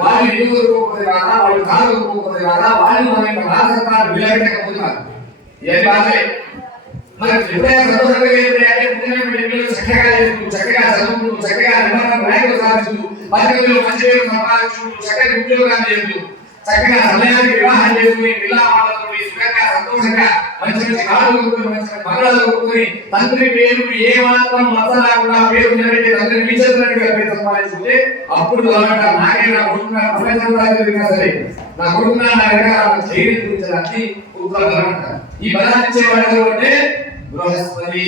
వాళ్ళు ఇల్లు కోరుకోకపోతే కాదా, వాళ్ళు కాలు కోరుకోకపోతే కాదా, వాళ్ళు మన యొక్క రాజసత్తాలు నిలబెట్టకపోతున్నారు. ఏం బాధే మరి ఎప్పుడైనా చక్కగా చక్కగా చదువుకుంటూ చక్కగా ర్యాంకులు సాధిస్తూ 10 మందిలో మంచి పేరు సంపాదించుకుంటూ చక్కటి ఉద్యోగాలు చేస్తూ చక్కగా సమయానికి వివాహం చేసుకుని పిల్లవాళ్ళతో సుఖంగా సంతోషంగా మంచి మంచి కాళ్ళు కొనుక్కుని మంచి మగళ్ళు కొనుక్కుని తండ్రి పేరు ఏ మాత్రం మచ్చ లేకుండా పేరు నిలబెట్టి తండ్రి విచక్షణగా పేరు సంపాదించుకుంటే అప్పుడు నాకే నా కొడుకున్న ప్రపంచంగా సరే నా కొడుకున్న నా వెనక ధైర్యం చూపించడానికి ఉత్తరాలు ఈ బలాన్ని ఇచ్చేవాడు అంటే బృహస్పతి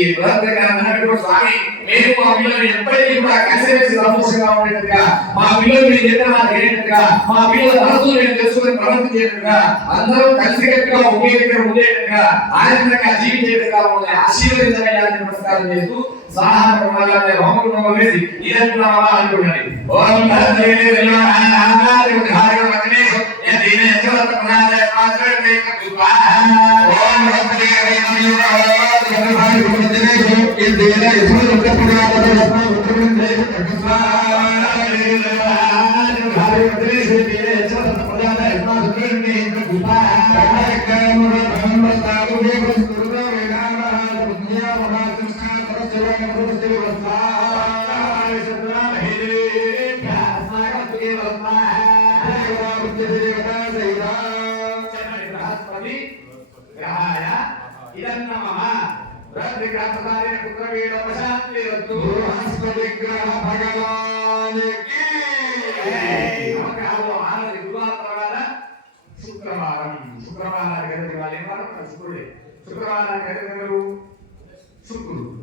స్వామి. మేము మా పిల్లలు ఎప్పటికీ కూడా కలిసి సంతోషంగా ఉండేట్టుగా, మా పిల్లలు మీరు చెప్పిన తెలియట్టుగా, మా పిల్లల మనసు నేను తెలుసుకుని ప్రవర్తించేట్టుగా, అందరూ కలిసికట్టుగా ఒకే దగ్గర ఉండేట్టుగా, ఆనందంగా జీవించేట్టుగా ఉండే ఆశీర్వదించాలని నమస్కారం చేస్తూ సాధారణ ప్రమాదాన్ని హోమం వేసి ఇదంతా అనుకున్నాడు. ఓం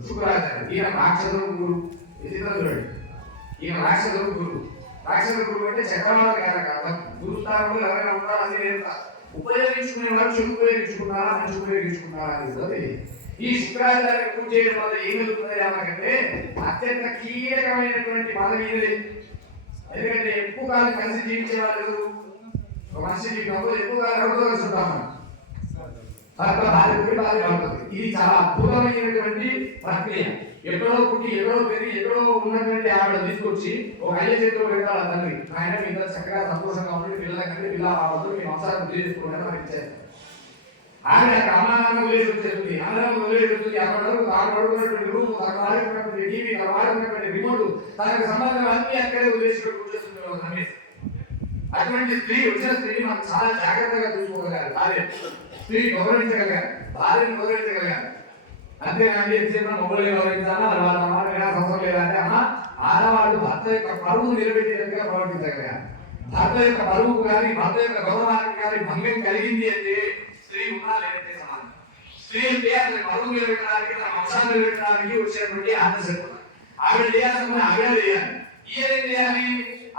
శుక్రాచార్య ఈయన రాక్షసుడు గురు. ఈయన రాక్షసుడు గురు. రాక్షసుడు గురువు అంటే చక్రవాళ కాదు, గురుస్థానంలో ఎవరైనా ఉంటారు అది ఉపయోగించుకునే వారు చెడు ఉపయోగించుకున్నారా మంచి ఉపయోగించుకున్నారా అనేది. ఈ శుక్రాచార్య పూజ చేయడం వల్ల ఏం జరుగుతుంది అన్నకంటే అత్యంత కీలకమైనటువంటి పదవి ఇది. ఎందుకంటే ఎక్కువ కాలం కలిసి జీవించే వాళ్ళు ఒక మనిషి జీవితంలో ఎక్కువ కాలం ఎవరితో కలిసి ఉంటాం. ఇది చాలా అద్భుతమైనటువంటి ప్రక్రియ. ఎక్కడో పుట్టి ఎక్కడో పెరిగి ఎక్కడో ఉన్నటువంటి ఆవిడ తీసుకొచ్చి ఒక అయ్య చేతిలో పెట్టాలి తండ్రి. ఆయన మీ ఇద్దరు చక్కగా సంతోషంగా ఉండి పిల్లలకంటే పిల్ల రావద్దు మీ సంసారం తెలియజేసుకోవడానికి మనకి ఇచ్చారు. ఆవిడ అక్కడ అమ్మ నాన్న వదిలేసి వచ్చేస్తుంది, అందరం వదిలేసి వస్తుంది. అక్కడ వరకు తాను పడుకున్నటువంటి రూమ్, తన వాడుకున్నటువంటి టీవీ, తన వాడుకున్నటువంటి రిమోట్, తనకు సంబంధం అన్ని అక్కడే వదిలేసి వచ్చేస్తుంది. అటువంటి స్త్రీ వచ్చిన స్త్రీని మనం చాలా జాగ్రత్తగా చూసుకోగలగాలి. భార్య స్త్రీ గౌరవించగలగాలి, భార్యను గౌరవించగలగాలి. అంతేగాని ఎంతసేపు మొబైల్ గౌరవించాలా సంవత్సరం లేదంటే అమ్మ ఆడవాళ్ళు భర్త యొక్క పరువు నిలబెట్టేట్టుగా ప్రవర్తించగలగాలి. భర్త యొక్క పరువుకు కానీ భర్త యొక్క గౌరవానికి కానీ భంగం కలిగింది అంటే స్త్రీ ఉన్నా లేదంటే సమానం. స్త్రీ అంటే అతని పరువు నిలబెట్టడానికి తన వంశాన్ని నిలబెట్టడానికి వచ్చేటువంటి ఆదర్శం. ఆవిడ చేయాల్సిన ఆవిడ చేయాలి. ఈయన చేయాలి.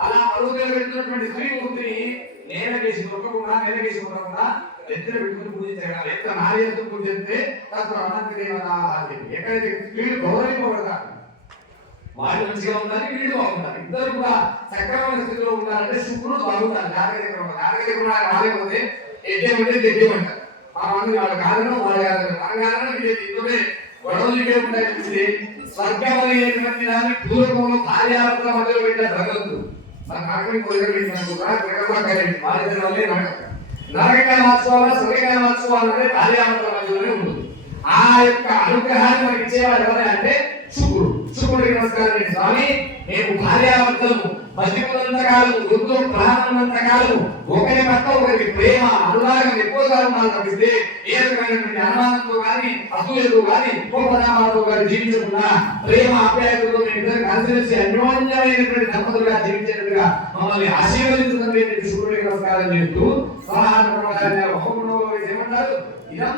అలా పరువు నిలబెట్టినటువంటి స్త్రీ మూర్తిని నేలకేసి దొరకకుండా నేలకేసి ఉండకుండా ఎత్తున పెట్టుకుని పూజించగలగాలి. ఎంత నార్యతో పూజిస్తే ఎక్కడైతే వీళ్ళు గౌరవింపబడతారు వాళ్ళు మంచిగా ఉండాలి, వీళ్ళు బాగుంటారు. ఇద్దరు కూడా సక్రమైన స్థితిలో ఉండాలంటే శుక్రుడు బాగుంటారు. జాతకం రాలేకపోతే ఎడ్డేమంటే తెడ్డేమంటారు. ఆ మంది వాళ్ళ కారణం వాళ్ళ కారణం మన కారణం ఇద్దరే గొడవలు ఉంటాయి. స్వర్గం అనేటువంటి దాన్ని పూర్వకంలో భార్యాభర్తల మధ్యలో పెట్టిన జరగదు. మన కారణం నరకాల స్వర్గాల భార్యాభర్తల మధ్యలోనే ఉంటుంది. ఆ యొక్క అనుగ్రహాన్ని మనకి ఇచ్చేవారు ఎవరైనా అంటే శుక్రుడు. శుక్రుడికి నమస్కారం స్వామి. మేము భార్యాభర్తలు బతికున్నంతకాలం యుద్ధ ప్రాణంతకాలం ఒకరి పట్ల ఒకరికి ప్రేమ అనురాగం ఎక్కువగా ఉండాలి తప్పిస్తే ఏ రకమైనటువంటి అనుమానంతో కానీ అసూయతో కానీ కోపనామాలతో కానీ జీవించకుండా ప్రేమ ఆప్యాయతతో మేము ఇద్దరు కలిసి అన్యోన్యమైనటువంటి దంపతులుగా జీవించేట్టుగా మమ్మల్ని ఆశీర్వదించుకునే శుక్రుడికి నమస్కారం చేస్తూ ఏమంటారు ఇదం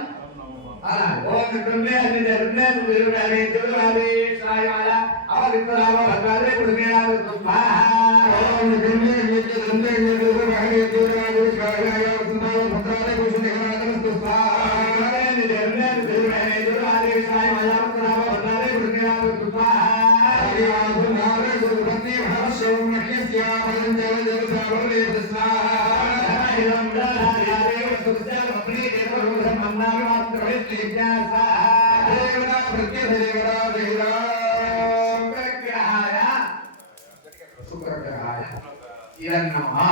అలా ఓండే అన్ని జరుగునే తిరుగాలి తిరుగాలి సాయమాల అవరితరావ భగవానే పుడిగేయాలి తుమ్మా ఓం దిన్నే నిత్య దిన్నే తిరుగాలి తిరుగాలి సాయమాల సుందర భద్రాలే కుషినికరాల తుమ్మా ఓం దిన్నే తిరుగాలి తిరుగాలి సాయమాల అవరితరావ భగవానే పుడిగేయాలి తుమ్మా హరివాసు నారే సుభక్తి భాషో మహ్యస్య భజంతే జగసావరే దస్నా హరివం దాయారే సుజా అప్ని దేవ మన్నామి జిజ్ఞాసా దేవతా ప్రత్యదేవతా దేవతా శుక్రగ్రహాయ ఇదన్నమా